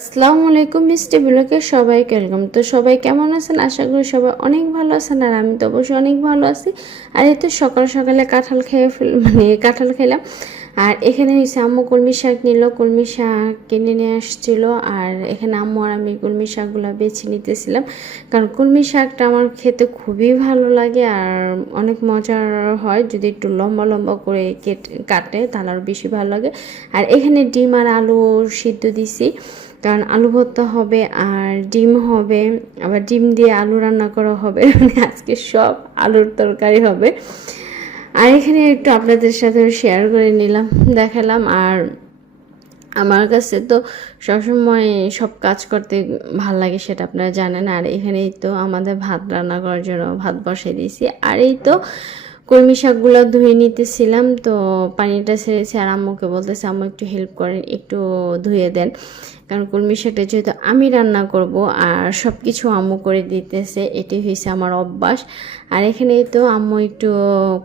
আসসালামু আলাইকুম, মিষ্টি ব্লকে সবাইকে ওয়েলকাম। তো সবাই কেমন আছেন? আশা করি সবাই অনেক ভালো আছেন আর আমি তো অবশ্যই অনেক ভালো আছি। আর এই তো সকাল সকালে কাঁঠাল খেয়ে ফেল মানে কাঁঠাল খেলাম। আর এখানে হয়েছে আম্মু কলমি শাক নিল, কলমি শাক কিনে নিয়ে আসছিল। আর এখানে আম্মু আর আমি কলমি শাকগুলো বেছে নিতেছিলাম। কারণ কলমি শাকটা আমার খেতে খুবই ভালো লাগে আর অনেক মজার হয়। যদি একটু লম্বা লম্বা করে কেটে, কাটে তাহলে আরও বেশি ভালো লাগে। আর এখানে ডিম আর আলু সিদ্ধ দিছি। কারণ আলু ভর্তা হবে আর ডিম হবে, আবার ডিম দিয়ে আলু রান্না করা হবে। মানে আজকে সব আলুর তরকারি হবে। আর এখানে একটু আপনাদের সাথে শেয়ার করে নিলাম, দেখালাম। আর আমার কাছে তো সবসময় সব কাজ করতে ভালো লাগে সেটা আপনারা জানেন। আর এখানেই তো আমাদের ভাত রান্না করার জন্য ভাত বসিয়ে দিয়েছি। আর এই তো কলমি শাকগুলো ধুয়ে নিতেছিলাম, তো পানিটা ছেড়েছে আর আম্মুকে বলতেছে, আম্মু একটু হেল্প করেন, একটু ধুয়ে দেন। কারণ কলমি শাকটা যেহেতু আমি রান্না করব আর সব কিছু আম্মু করে দিতেছে এটি হয়েছে আমার অভ্যাস। আর এখানে তো আম্মু একটু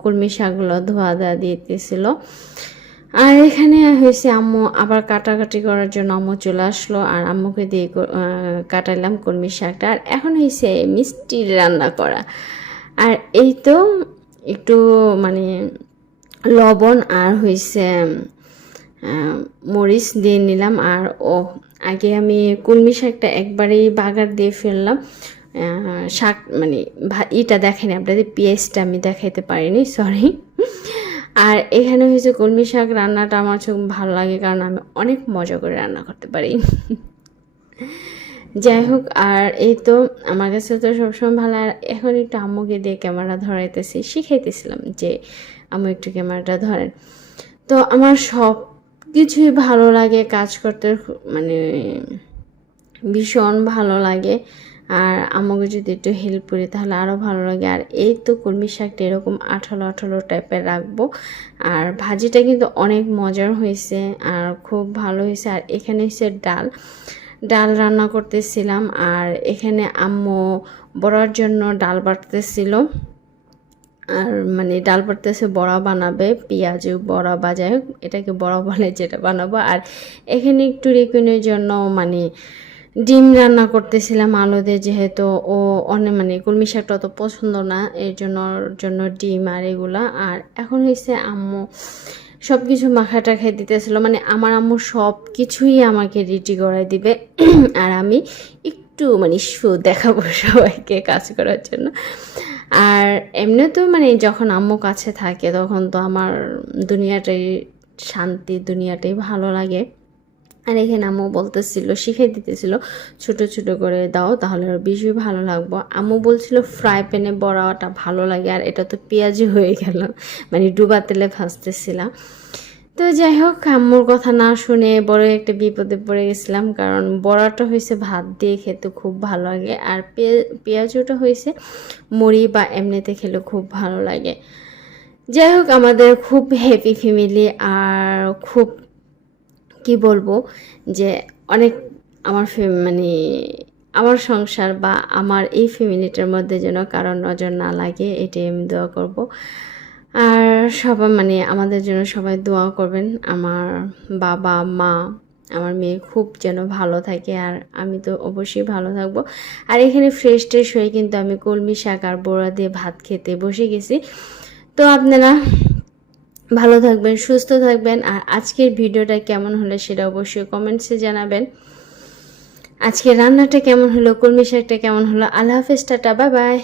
কলমি শাকগুলো ধোয়া দেওয়া দিতেছিল। আর এখানে হয়েছে আম্মু আবার কাটাকাটি করার জন্য আম্মু চলে আসলো আর আম্মুকে দিয়ে কাটাইলাম কলমি শাকটা। আর এখন হয়েছে মিষ্টি রান্না করা। আর এই তো একটু মানে লবণ আর হয়েছে মরিচ দিয়ে নিলাম। আর ও, আগে আমি কুলমি শাকটা একবারেই বাগার দিয়ে ফেললাম। শাক মানে ইটা দেখেনি আপনাদের পেঁয়াজটা আমি দেখাইতে পারিনি সরি আর এখানে হয়েছে কলমি শাক, রান্নাটা আমার খুব ভালো লাগে, কারণ আমি অনেক মজা করে রান্না করতে পারি। যাই হোক, আর এই তো আমার কাছে তো সবসময় ভালো। আর এখন একটু আম্মুকে দিয়ে ক্যামেরা ধরাইতেছি, শিখাইতেছিলাম যে আম্মু একটু ক্যামেরাটা ধরেন। তো আমার সব কিছুই ভালো লাগে, কাজ করতে মানে ভীষণ ভালো লাগে। আর আমাকে যদি একটু হেল্প করি তাহলে আরও ভালো লাগে। আর এই তো কলমি শাকটা এরকম আঠালো আঠালো টাইপের রাখব। আর ভাজিটা কিন্তু অনেক মজার হয়েছে, আর খুব ভালো হয়েছে। আর এখানে হচ্ছে ডাল। ডাল রান্না করতেছিলাম আর এখানে আম্মু বড়ার জন্য ডাল বাটতেছিল। আর মানে ডাল পাড়তেছে বড়া বানাবে, পেঁয়াজ, বড়া বাজায় এটাকে বড়া বলে যেটা বানাবো। আর এখানে একটু রিকুনের জন্য মানে ডিম রান্না করতেছিলাম, আলু দিয়ে যেহেতু ও অনেক মানে কলমি শাকটা অত পছন্দ না, এর জন্য জন্য ডিম আর এগুলা। আর এখন হয়েছে আম্মু সব কিছু মাখা টাখাই দিতেছিল। মানে আমার আম্মু সব কিছুই আমাকে রেডি করাই দিবে। আর আমি একটু মানে শো দেখাবো সবাইকে কাজ করার জন্য। আর এমনি তো মানে যখন আম্মু কাছে থাকে, তখন তো আমার দুনিয়াটাই শান্তি, দুনিয়াটাই ভালো লাগে। আর এখানে আম্মু বলতেছিল শিখে দিতেছিল, ছোট ছোট করে দাও, তাহলে আরও বেশি ভালো লাগবো। আম্মু বলছিল, ফ্রাই প্যানে বড়াটা ভালো লাগে, আর এটা তো পেঁয়াজি হয়ে গেল। মানে ডুবা তেলে ভাজতেছিলাম। তো যাই হোক, আম্মুর কথা না শুনে বড় একটা বিপদে পড়ে গেছিলাম, কারণ বড়াটা হয়েছে ভাত দিয়ে খেতে খুব ভালো লাগে, আর পেঁয়াজুটা হয়েছে মুড়ি বা এমনিতে খেলে খুব ভালো লাগে। যাই হোক, আমাদের খুব হ্যাপি ফ্যামিলি আর খুব কি বলব? যে অনেক আমার মানে আমার সংসার বা আমার এই ফ্যামিলিটার মধ্যে যেন কারোর নজর না লাগে, এটাই আমি দোয়া করব। আর সবাই মানে আমাদের জন্য সবাই দোয়া করবেন। আমার বাবা, মা, আমার মেয়ে খুব যেন ভালো থাকে আর আমি তো অবশ্যই ভালো থাকব। আর এখানে ফ্রেশ ট্রেশ হয়ে কিন্তু আমি কলমি শাক আর বড়া দিয়ে ভাত খেতে বসে গেছি। তো আপনারা ভালো থাকবেন, সুস্থ থাকবেন। আর আজকের ভিডিওটা কেমন হলো সেটা অবশ্যই কমেন্টসে জানাবেন। আজকে রান্নাটা কেমন হলো, কলমি শাকটা কেমন হলো? আল্লাহ হাফেজ, টাটা বাই বাই